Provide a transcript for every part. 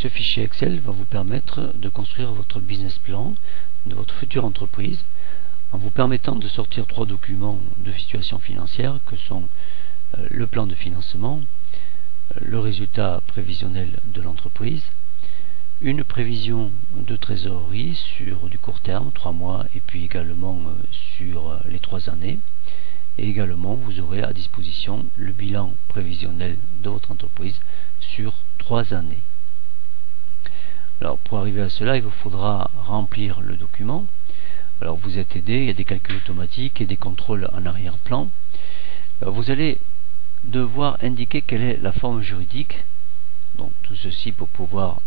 Ce fichier Excel va vous permettre de construire votre business plan de votre future entreprise en vous permettant de sortir 3 documents de situation financière que sont le plan de financement, le résultat prévisionnel de l'entreprise, une prévision de trésorerie sur du court terme, 3 mois, et puis également sur les 3 années. Et également, vous aurez à disposition le bilan prévisionnel de votre entreprise sur 3 années. Alors, pour arriver à cela, il vous faudra remplir le document. Alors, vous êtes aidé, il y a des calculs automatiques et des contrôles en arrière-plan. Vous allez devoir indiquer quelle est la forme juridique. Donc, tout ceci pour pouvoir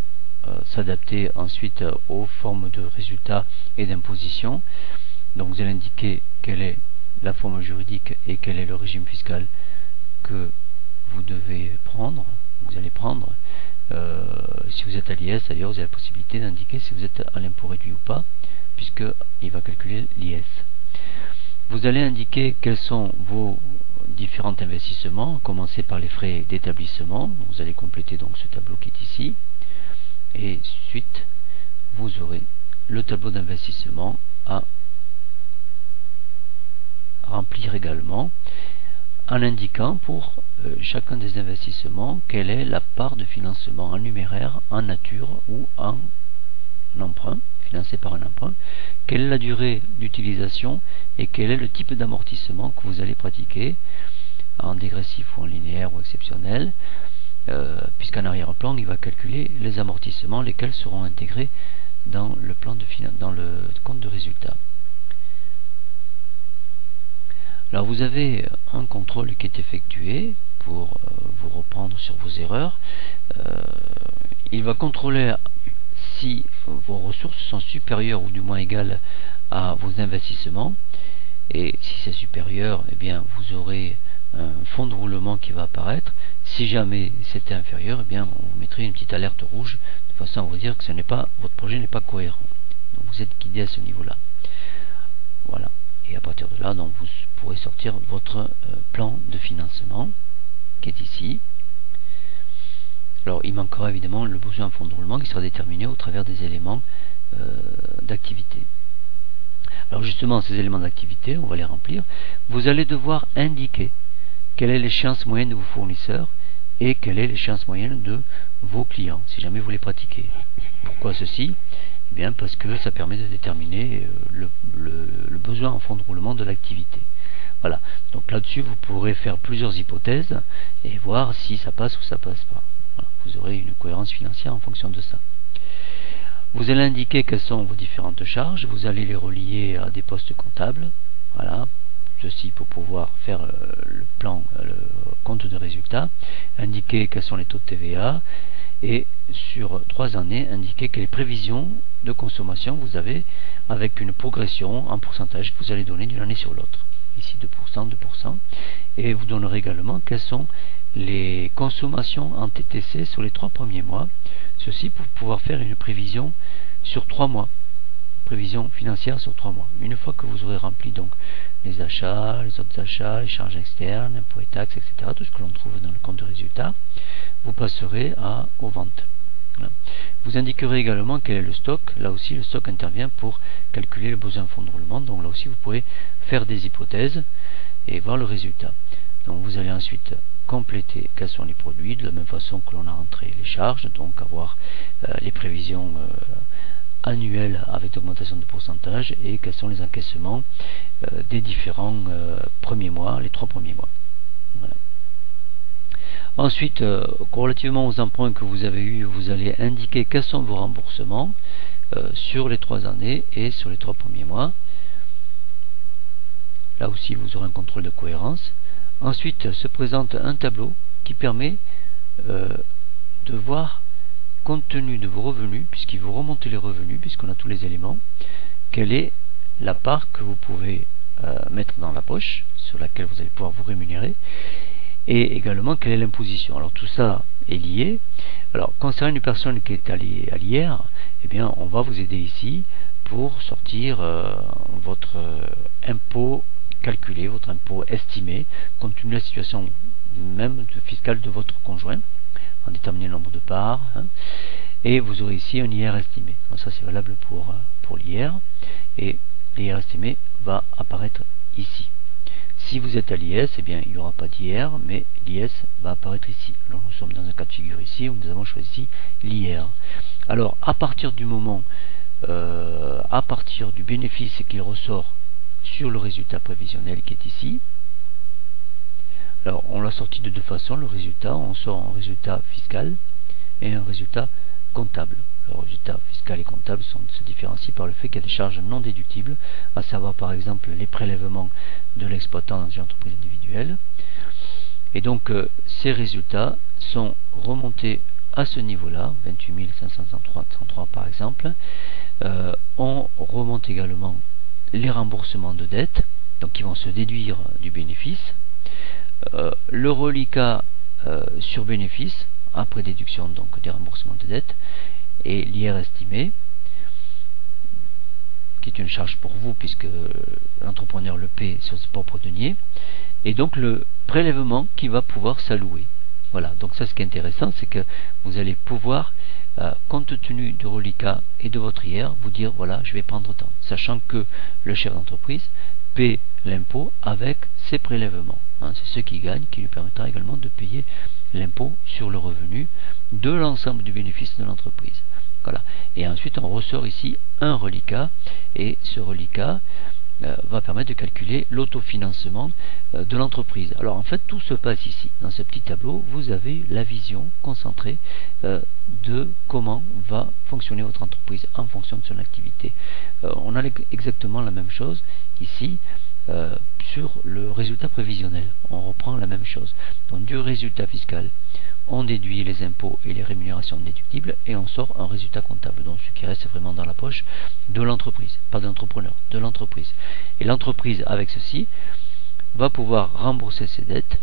s'adapter ensuite aux formes de résultats et d'imposition. Donc, vous allez indiquer quelle est la forme juridique et quel est le régime fiscal que vous devez prendre. Vous allez prendre. Si vous êtes à l'IS, d'ailleurs, vous avez la possibilité d'indiquer si vous êtes à l'impôt réduit ou pas, puisqu'il va calculer l'IS. Vous allez indiquer quels sont vos différents investissements, commencer par les frais d'établissement. Vous allez compléter donc ce tableau qui est ici. Et ensuite, vous aurez le tableau d'investissement à remplir également, en indiquant pour chacun des investissements quelle est la part de financement en numéraire, en nature ou en emprunt, financé par un emprunt, quelle est la durée d'utilisation et quel est le type d'amortissement que vous allez pratiquer, en dégressif ou en linéaire ou exceptionnel, puisqu'en arrière-plan il va calculer les amortissements, lesquels seront intégrés dans le compte de résultat. Alors vous avez un contrôle qui est effectué pour vous reprendre sur vos erreurs. Il va contrôler si vos ressources sont supérieures ou du moins égales à vos investissements. Et si c'est supérieur, eh bien vous aurez un fond de roulement qui va apparaître. Si jamais c'était inférieur, eh bien on vous mettrait une petite alerte rouge de façon à vous dire que votre projet n'est pas cohérent. Donc vous êtes guidé à ce niveau-là. Voilà. Et à partir de là, donc, vous pourrez sortir votre plan de financement qui est ici. Alors il manquera évidemment le besoin en fonds de roulement qui sera déterminé au travers des éléments d'activité. Alors justement, ces éléments d'activité, on va les remplir. Vous allez devoir indiquer quelle est l'échéance moyenne de vos fournisseurs et quelle est l'échéance moyenne de vos clients, si jamais vous les pratiquez. Pourquoi ceci ? Eh bien parce que ça permet de déterminer le besoin en fonds de roulement de l'activité. Voilà, donc là-dessus vous pourrez faire plusieurs hypothèses et voir si ça passe ou ça passe pas. Voilà. Vous aurez une cohérence financière en fonction de ça. Vous allez indiquer quelles sont vos différentes charges, vous allez les relier à des postes comptables. Voilà, ceci pour pouvoir faire le plan, le compte de résultat, indiquer quels sont les taux de TVA et sur 3 années, indiquer quelles prévisions de consommation vous avez avec une progression en pourcentage que vous allez donner d'une année sur l'autre. Ici 2%, 2%. Et vous donnerez également quelles sont les consommations en TTC sur les 3 premiers mois. Ceci pour pouvoir faire une prévision sur 3 mois. Prévision financière sur 3 mois. Une fois que vous aurez rempli donc les achats, les autres achats, les charges externes, impôts et taxes, etc., tout ce que l'on trouve dans le compte de résultat, vous passerez aux ventes. Voilà. Vous indiquerez également quel est le stock. Là aussi, le stock intervient pour calculer le besoin en fonds de roulement. Donc là aussi, vous pourrez faire des hypothèses et voir le résultat. Donc vous allez ensuite compléter quels sont les produits, de la même façon que l'on a rentré les charges, donc avoir les prévisions annuelles avec augmentation de pourcentage et quels sont les encaissements des différents premiers mois, les 3 premiers mois. Voilà. Ensuite, relativement aux emprunts que vous avez eus, vous allez indiquer quels sont vos remboursements sur les 3 années et sur les 3 premiers mois. Là aussi, vous aurez un contrôle de cohérence. Ensuite, se présente un tableau qui permet de voir, compte tenu de vos revenus, puisqu'il vous remonte les revenus, puisqu'on a tous les éléments, quelle est la part que vous pouvez mettre dans la poche, sur laquelle vous allez pouvoir vous rémunérer, et également quelle est l'imposition. Alors tout ça est lié. Alors concernant une personne qui est à l'IR, eh bien on va vous aider ici pour sortir votre impôt calculé, votre impôt estimé, compte tenu de la situation même fiscale de votre conjoint, en déterminer le nombre de parts, et vous aurez ici un IR estimé. Donc ça c'est valable pour l'IR, et l'IR estimé va apparaître ici. Si vous êtes à l'IS, eh bien il n'y aura pas d'IR, mais l'IS va apparaître ici. Alors nous sommes dans un cas de figure ici où nous avons choisi l'IR. Alors à partir du moment, à partir du bénéfice qu'il ressort sur le résultat prévisionnel qui est ici, alors on l'a sorti de deux façons, le résultat, on sort un résultat fiscal et un résultat comptable. Le résultat fiscal et comptable se différencient par le fait qu'il y a des charges non déductibles, à savoir par exemple les prélèvements de l'exploitant dans une entreprise individuelle. Et donc ces résultats sont remontés à ce niveau-là, 28 533 par exemple. On remonte également les remboursements de dettes, donc qui vont se déduire du bénéfice. Le reliquat sur bénéfice, après déduction donc des remboursements de dettes, et l'IR estimé, qui est une charge pour vous puisque l'entrepreneur le paie sur ses propres deniers, et donc le prélèvement qui va pouvoir s'allouer. Voilà, donc ça ce qui est intéressant, c'est que vous allez pouvoir, compte tenu du reliquat et de votre IR, vous dire voilà, je vais prendre tant, sachant que le chef d'entreprise paie l'impôt avec ses prélèvements. C'est ce qui gagne, qui lui permettra également de payer l'impôt sur le revenu de l'ensemble du bénéfice de l'entreprise. Voilà. Et ensuite on ressort ici un reliquat, et ce reliquat va permettre de calculer l'autofinancement de l'entreprise. Alors en fait tout se passe ici. Dans ce petit tableau, vous avez la vision concentrée de comment va fonctionner votre entreprise en fonction de son activité. On a exactement la même chose ici sur le résultat prévisionnel. On reprend la même chose. Donc du résultat fiscal, on déduit les impôts et les rémunérations déductibles et on sort un résultat comptable. Donc ce qui reste vraiment dans la poche de l'entreprise, pas de l'entrepreneur, de l'entreprise. Et l'entreprise, avec ceci, va pouvoir rembourser ses dettes,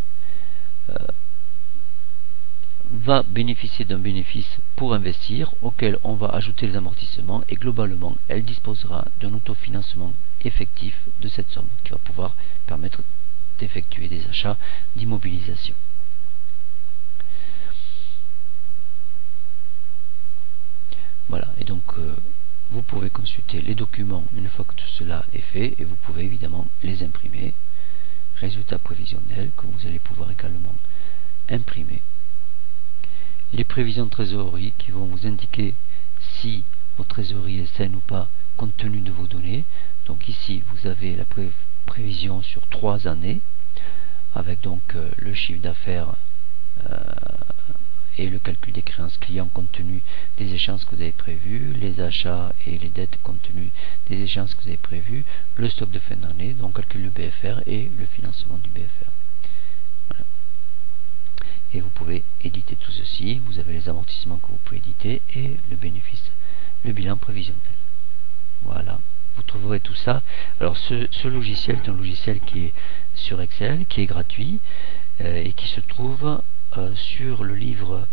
va bénéficier d'un bénéfice pour investir auquel on va ajouter les amortissements, et globalement elle disposera d'un autofinancement effectif de cette somme qui va pouvoir permettre d'effectuer des achats d'immobilisation. Voilà, et donc vous pouvez consulter les documents une fois que tout cela est fait, et vous pouvez évidemment les imprimer. Résultats prévisionnels que vous allez pouvoir également imprimer. Les prévisions de trésorerie qui vont vous indiquer si votre trésorerie est saine ou pas compte tenu de vos données. Donc ici vous avez la prévision sur 3 années avec donc le chiffre d'affaires et le calcul des créances clients compte tenu des échéances que vous avez prévues, les achats et les dettes compte tenu des échéances que vous avez prévues, le stock de fin d'année, donc calcul du BFR et le financement du BFR. Voilà. Et vous pouvez éditer tout ceci, vous avez les amortissements que vous pouvez éditer et le bénéfice, le bilan prévisionnel. Voilà, vous trouverez tout ça. Alors ce logiciel est un logiciel qui est sur Excel, qui est gratuit et qui se trouve sur le livre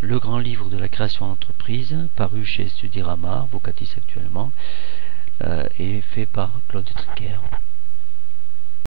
Le grand livre de la création d'entreprise, paru chez Studirama, Vocatis actuellement, et fait par Claude Tricker.